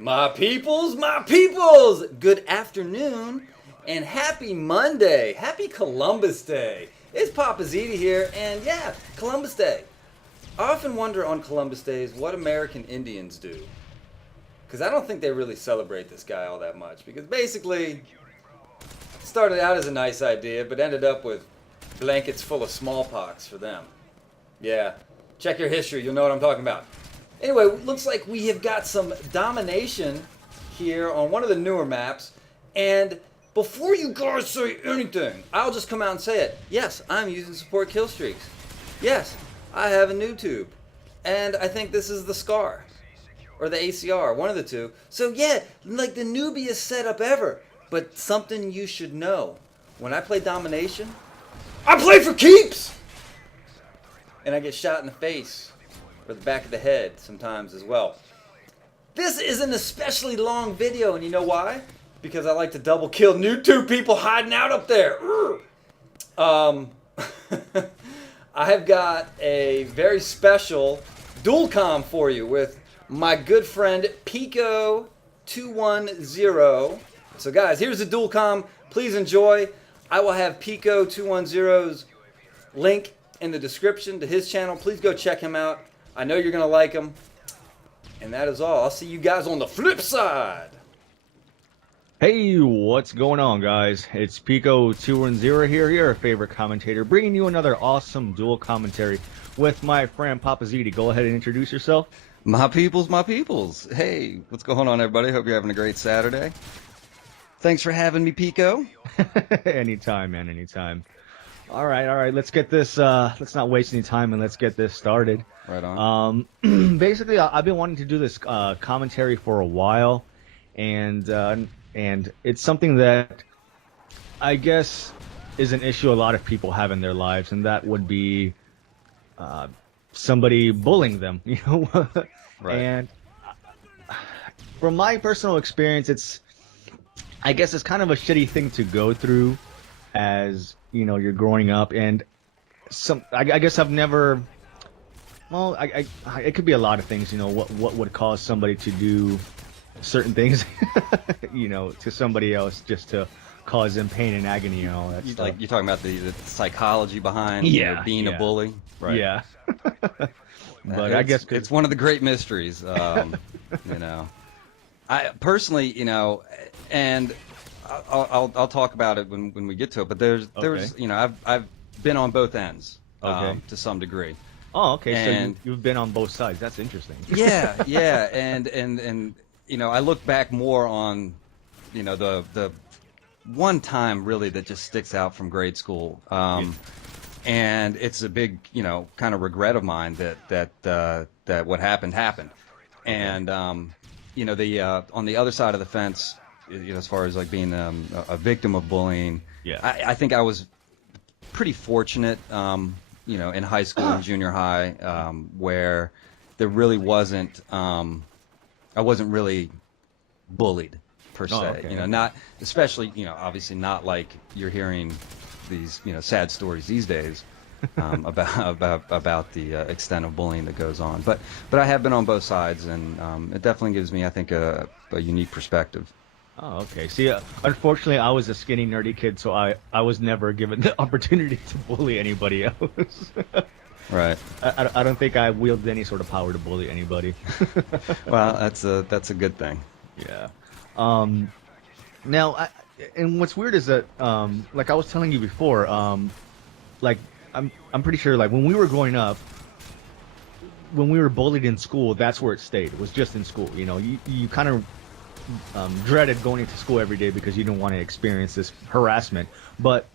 My peoples! Good afternoon and happy Monday. Happy Columbus Day. It's Papaziti here, and yeah, Columbus Day. I often wonder on Columbus Days what American Indians do. Because I don't think they really celebrate this guy all that much. Because basically, it started out as a nice idea, but ended up with blankets full of smallpox for them. Yeah, check your history, you'll know what I'm talking about. Anyway, looks like we have got some domination here on one of the newer maps. And before you guys say anything, I'll just come out and say it. Yes, I'm using support kill streaks. Yes, I have a new tube. And I think this is the SCAR. Or the ACR, one of the two. So yeah, like the newbiest setup ever. But something you should know. When I play domination, I play for keeps! And I get shot in the face. Or the back of the head sometimes as well. This is an especially long video, and you know why? Because I like to double kill new two people hiding out up there. I have got a very special dual comm for you with my good friend pico210. So guys, here's the dual comm. Please enjoy. I will have pico210's link in the description to his channel. Please go check him out. I know you're going to like him. And that is all. I'll see you guys on the flip side. Hey, what's going on, guys? It's pico210 here, your favorite commentator, bringing you another awesome dual commentary with my friend Papaziti. Go ahead and introduce yourself. My peoples. Hey, what's going on, everybody? Hope you're having a great Saturday. Thanks for having me, Pico. Anytime, man, anytime. All right. Let's get this. Let's not waste any time and let's get this started. Right on. Basically, I've been wanting to do this commentary for a while, and it's something that I guess is an issue a lot of people have in their lives, and that would be somebody bullying them. You know, Right. And from my personal experience, I guess it's kind of a shitty thing to go through as you're growing up, and I guess I've never. Well, it could be a lot of things. What would cause somebody to do certain things, to somebody else just to cause them pain and agony and all that stuff. Like you're talking about the psychology behind being a bully, right? Yeah. But I guess it's one of the great mysteries. I personally, and I'll talk about it when we get to it. But there's I've been on both ends to some degree. Oh, okay. And so you've been on both sides. That's interesting. Yeah, and I look back more on the one time really that just sticks out from grade school, and it's a big kind of regret of mine that what happened, and on the other side of the fence, as far as like being a victim of bullying, I think I was pretty fortunate. In high school and junior high, where there really wasn't, I wasn't really bullied per se. Okay. Not especially, obviously not like you're hearing these, sad stories these days about the extent of bullying that goes on. But I have been on both sides, and it definitely gives me, I think, a unique perspective. Oh, okay. See, unfortunately, I was a skinny, nerdy kid, so I was never given the opportunity to bully anybody else. Right. I don't think I wielded any sort of power to bully anybody. Well, that's a good thing. Yeah. Now, and what's weird is that, like I was telling you before, like I'm pretty sure, like when we were growing up, when we were bullied in school, that's where it stayed. It was just in school. You kind of dreaded going into school every day because you didn't want to experience this harassment. But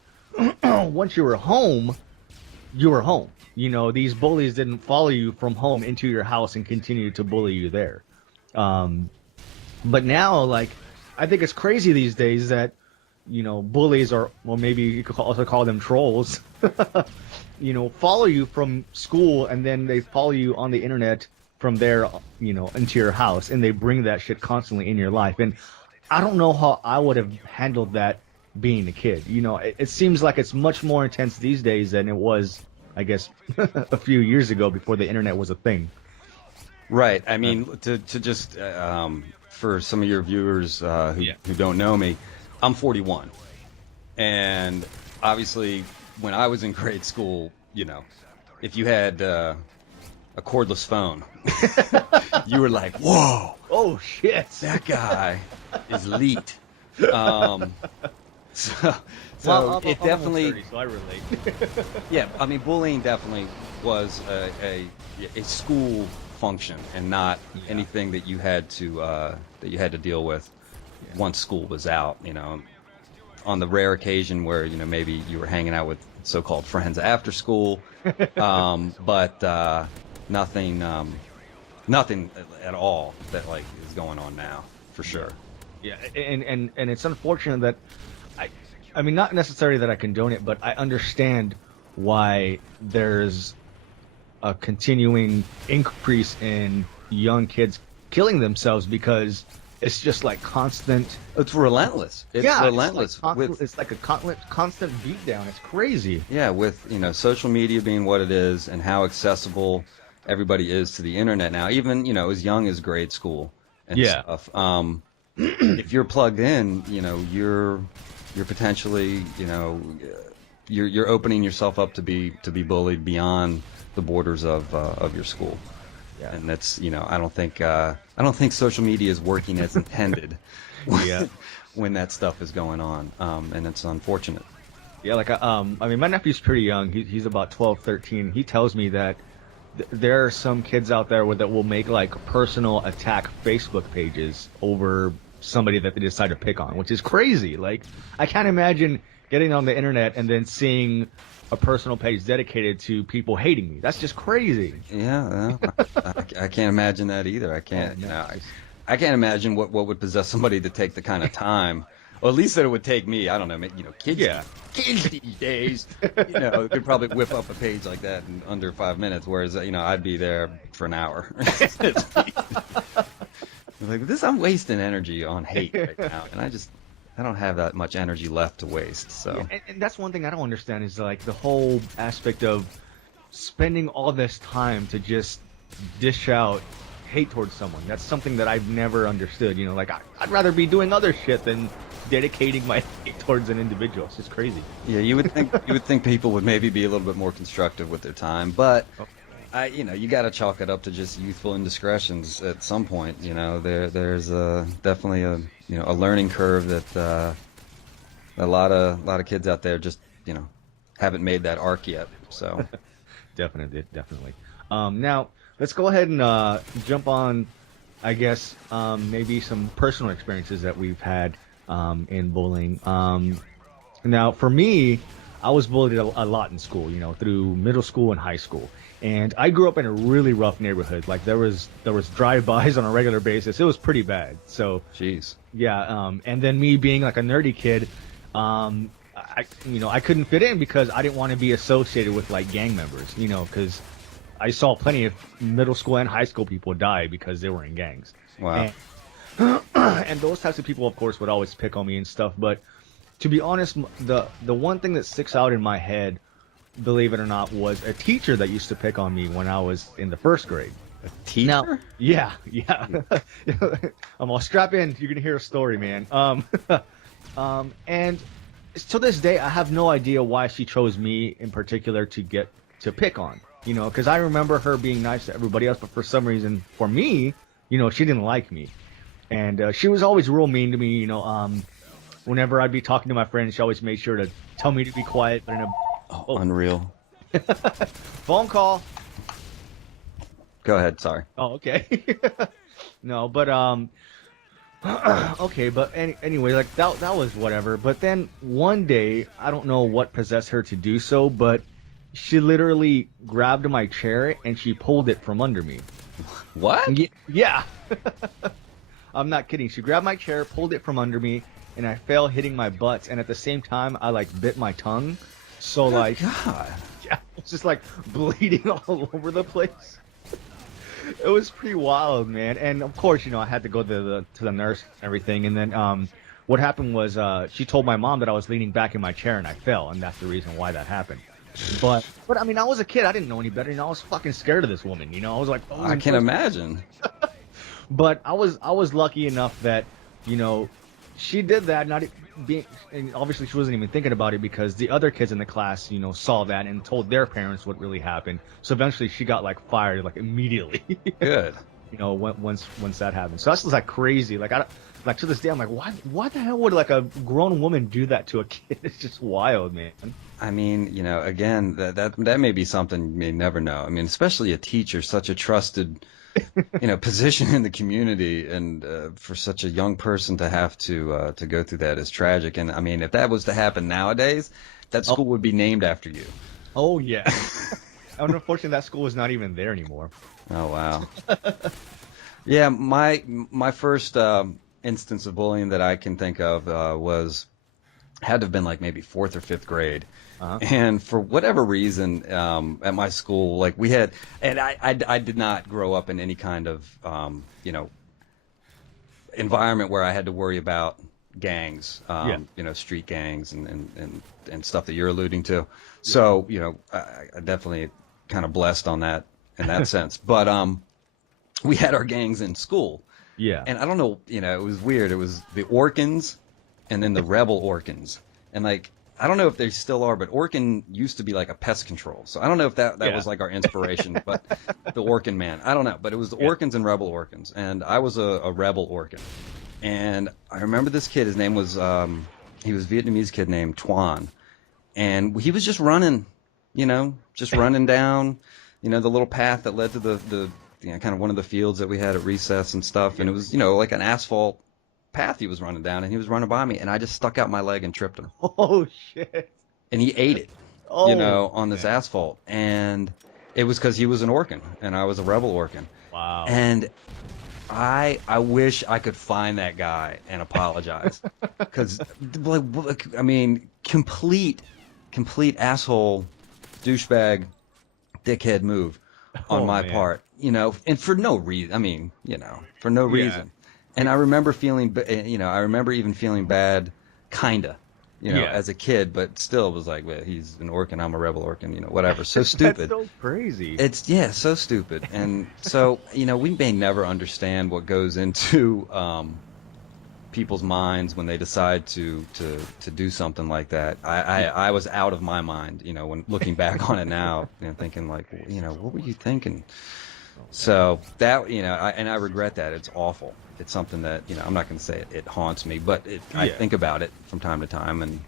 once you were home, you were home. These bullies didn't follow you from home into your house and continue to bully you there. But now, like, I think it's crazy these days that, bullies are, well, maybe you could also call them trolls, follow you from school, and then they follow you on the internet from there, into your house, and they bring that shit constantly in your life. And I don't know how I would have handled that being a kid. It seems like it's much more intense these days than it was, I guess, a few years ago before the internet was a thing. Right. I mean, to just for some of your viewers who don't know me, I'm 41, and obviously when I was in grade school, if you had a cordless phone, you were like, whoa, Oh shit! that guy is elite. So Well, it I'm definitely, 30, so I relate. yeah. I mean, bullying definitely was a school function and not anything that you had to deal with once school was out. On the rare occasion where maybe you were hanging out with so-called friends after school, but nothing at all that like is going on now for sure. Yeah, and it's unfortunate that I mean, not necessarily that I condone it, but I understand why there's a continuing increase in young kids killing themselves, because it's just like constant. It's relentless. It's relentless. It's like a constant beatdown. It's crazy. Yeah, with social media being what it is and how accessible everybody is to the internet now, even as young as grade school and stuff. If you're plugged in, you're potentially you're opening yourself up to be bullied beyond the borders of your school. Yeah. And that's I don't think social media is working as intended when that stuff is going on, and it's unfortunate. Yeah, like I mean, my nephew's pretty young. He's about 12, 13. He tells me that there are some kids out there that will make like personal attack Facebook pages over somebody that they decide to pick on, which is crazy. Like, I can't imagine getting on the internet and then seeing a personal page dedicated to people hating me. That's just crazy. Yeah, I can't imagine that either. I can't. I can't imagine what would possess somebody to take the kind of time, or at least that it would take me. I don't know. Kids these days, could probably whip up a page like that in under 5 minutes, whereas I'd be there for an hour. Like this, I'm wasting energy on hate right now, and I don't have that much energy left to waste. So, and that's one thing I don't understand is like the whole aspect of spending all this time to just dish out hate towards someone. That's something that I've never understood. Like I'd rather be doing other shit than dedicating my hate towards an individual. It's just crazy. Yeah, you would think people would maybe be a little bit more constructive with their time, but. You got to chalk it up to just youthful indiscretions at some point. There's definitely a learning curve that a lot of kids out there just haven't made that arc yet. So definitely. Now let's go ahead and jump on, I guess, maybe some personal experiences that we've had in bullying. Now for me, I was bullied a lot in school, through middle school and high school. And I grew up in a really rough neighborhood. Like there was drive-bys on a regular basis. It was pretty bad. So, jeez. Yeah. And then me being like a nerdy kid, I couldn't fit in because I didn't want to be associated with like gang members. Because I saw plenty of middle school and high school people die because they were in gangs. Wow. And those types of people, of course, would always pick on me and stuff. But to be honest, the one thing that sticks out in my head, believe it or not, was a teacher that used to pick on me when I was in the first grade. A teacher? Now, yeah. I'm all strap in. You're gonna hear a story, man. And to this day, I have no idea why she chose me in particular to pick on. Because I remember her being nice to everybody else, but for some reason, for me, she didn't like me, and she was always real mean to me. Whenever I'd be talking to my friends, she always made sure to tell me to be quiet, but in a unreal. Phone call. Go ahead. Sorry. Oh, okay. No, but okay, but anyway, like that was whatever. But then one day, I don't know what possessed her to do so, but she literally grabbed my chair and she pulled it from under me. What? Yeah. I'm not kidding. She grabbed my chair, pulled it from under me, and I fell, hitting my butt. And at the same time, I like bit my tongue. So like, God. Yeah, it's just like bleeding all over the place. It was pretty wild, man. And of course, I had to go to the nurse and everything. And then what happened was she told my mom that I was leaning back in my chair and I fell, and that's the reason why that happened. But I mean, I was a kid. I didn't know any better. I was fucking scared of this woman. I was like, I can imagine. But I was lucky enough that, you know, she did that, not being, and obviously she wasn't even thinking about it because the other kids in the class, you know, saw that and told their parents what really happened. So eventually she got like fired like immediately. Good. You know, once that happened. So that's just like crazy. Like like to this day I'm like, why the hell would like a grown woman do that to a kid? It's just wild, man. I mean, you know, again, that may be something you may never know. I mean, especially a teacher, such a trusted, you know, position in the community, and for such a young person to have to go through that is tragic. And I mean, if that was to happen nowadays, that Oh, school would be named after you. oh yeah. And unfortunately that school is not even there anymore. Oh wow. Yeah, my first instance of bullying that I can think of was had to have been like maybe fourth or fifth grade. Uh-huh. And for whatever reason, at my school, like we had, and I did not grow up in any kind of, you know, environment where I had to worry about gangs, Yeah. you know, street gangs and stuff that you're alluding to. So, you know, I definitely kind of blessed on that in that sense. But we had our gangs in school. Yeah. And I don't know, you know, it was weird. It was the Orkans and then the Rebel Orkans. And like, I don't know if they still are, but Orkin used to be like a pest control. So I don't know if that Yeah. was like our inspiration, but the Orkin man, I don't know. But it was the Orkans and Rebel Orkans. And I was a Rebel Orkan. And I remember this kid, his name was, he was a Vietnamese kid named Tuan. And he was just running, you know, just running down, you know, the little path that led to the you know, kind of one of the fields that we had at recess and stuff. And it was, you know, like an asphalt path he was running down, and he was running by me, and I just stuck out my leg and tripped him. Oh shit. And he ate it, Oh, you know, on this man. asphalt. And it was because he was an Orkan, and I was a Rebel Orkan. Wow. And I wish I could find that guy and apologize. Because, like, I mean, complete asshole, douchebag, dickhead move on Oh, my man. part, you know, and for no reason. I mean, you know, for no Yeah. reason. And I remember feeling, you know, I remember even feeling bad, kinda, you know, Yeah. as a kid, but still it was like, well, he's an Orkan, I'm a Rebel Orkan, you know, whatever. So stupid. That's so crazy. It's, yeah, so stupid. And so, you know, we may never understand what goes into people's minds when they decide to do something like that. I was out of my mind, you know, when looking back on it now, you know, thinking like, you know, what were you thinking? So that, you know, I regret that. It's awful. It's something that, you know, I'm not going to say it haunts me, but I think about it from time to time. And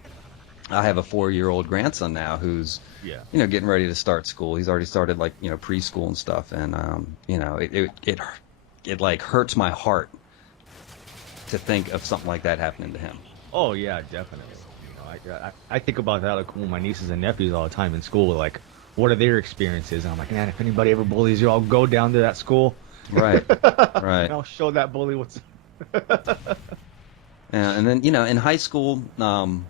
I have a 4-year-old grandson now who's, Yeah. you know, getting ready to start school. He's already started, like, you know, preschool and stuff. And, you know, it like hurts my heart to think of something like that happening to him. Oh yeah, definitely. You know, I think about that like with my nieces and nephews all the time in school. Like, what are their experiences? And I'm like, man, if anybody ever bullies you, I'll go down to that school. Right. Right. And I'll show that bully what's. And then, you know, in high school, I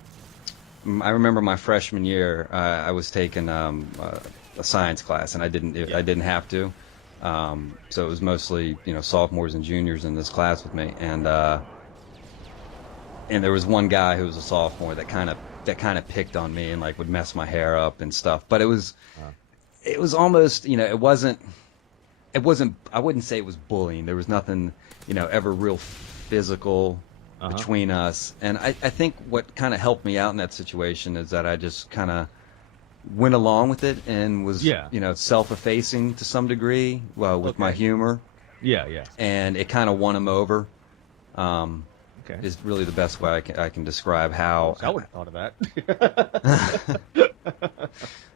remember my freshman year, I was taking a science class, and I didn't have to. So it was mostly, you know, sophomores and juniors in this class with me, and there was one guy who was a sophomore that kind of picked on me and like would mess my hair up and stuff. But it was almost, you know, it wasn't. I wouldn't say it was bullying. There was nothing, you know, ever real physical between us. And I think what kind of helped me out in that situation is that I just kind of went along with it and was, you know, self-effacing to some degree, with my humor. Yeah, yeah. And it kind of won him over. Okay. Is really the best way I can describe how. I would have thought of that.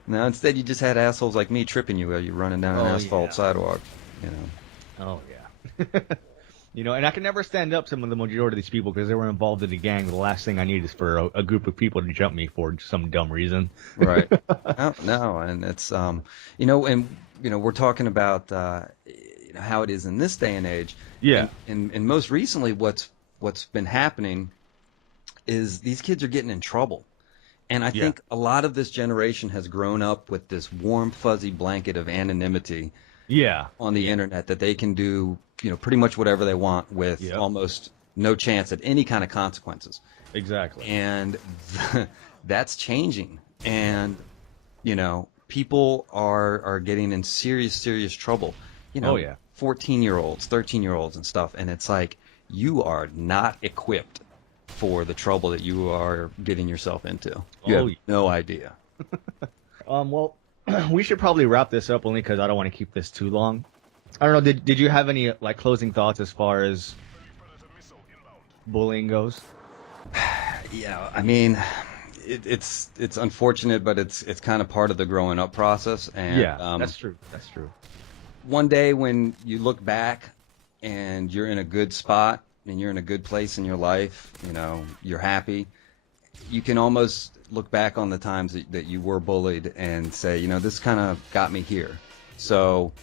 No, instead you just had assholes like me tripping you while you're running down an asphalt sidewalk. You know. Oh yeah. You know, and I can never stand up to the majority of these people because they were involved in a gang. The last thing I need is for a group of people to jump me for some dumb reason. Right. No, and it's you know, and you know, we're talking about you know, how it is in this day and age. Yeah. And most recently, what's been happening is these kids are getting in trouble. And I think a lot of this generation has grown up with this warm, fuzzy blanket of anonymity on the internet that they can do, you know, pretty much whatever they want with almost no chance at any kind of consequences. Exactly. And that's changing. And, you know, people are getting in serious trouble. You know, 14-year-olds, 13-year-olds and stuff, and it's like you are not equipped for the trouble that you are getting yourself into. You have no idea. Well, we should probably wrap this up only because I don't want to keep this too long. I don't know. Did you have any like closing thoughts as far as bullying goes? Yeah, I mean, it's unfortunate, but it's kind of part of the growing up process. And Yeah, that's true. That's true. one day when you look back and you're in a good spot and you're in a good place in your life, you know, you're happy, you can almost look back on the times that you were bullied and say, you know, this kind of got me here. So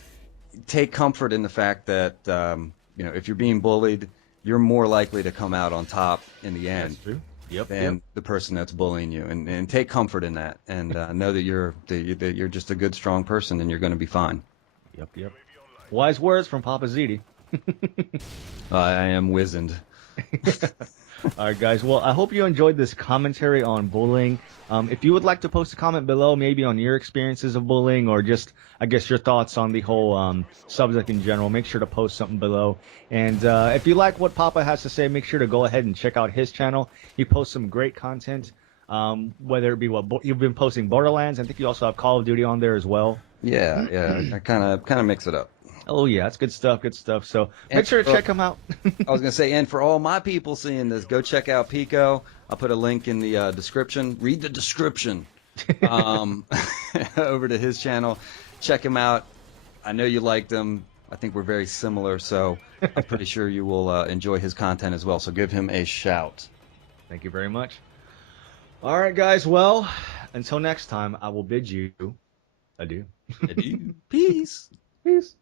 take comfort in the fact that, you know, if you're being bullied, you're more likely to come out on top in the end. That's true. Yep. Than the person that's bullying you, and take comfort in that, and know that you're just a good, strong person, and you're going to be fine. Yep. Wise words from papaziti. I am wizened. All right, guys. Well, I hope you enjoyed this commentary on bullying. If you would like to post a comment below, maybe on your experiences of bullying, or just, I guess, your thoughts on the whole subject in general, make sure to post something below. And if you like what Papa has to say, make sure to go ahead and check out his channel. He posts some great content, whether it be what you've been posting Borderlands. I think you also have Call of Duty on there as well. Yeah. I kind of mix it up. Oh yeah, it's good stuff. So make sure to check him out. I was gonna say, and for all my people seeing this, go check out Pico. I'll put a link in the description. Read the description. Over to his channel. Check him out. I know you liked him. I think we're very similar, so I'm pretty sure you will enjoy his content as well. So give him a shout. Thank you very much. All right, guys. Well, until next time, I will bid you adieu. Adieu. Peace. Peace.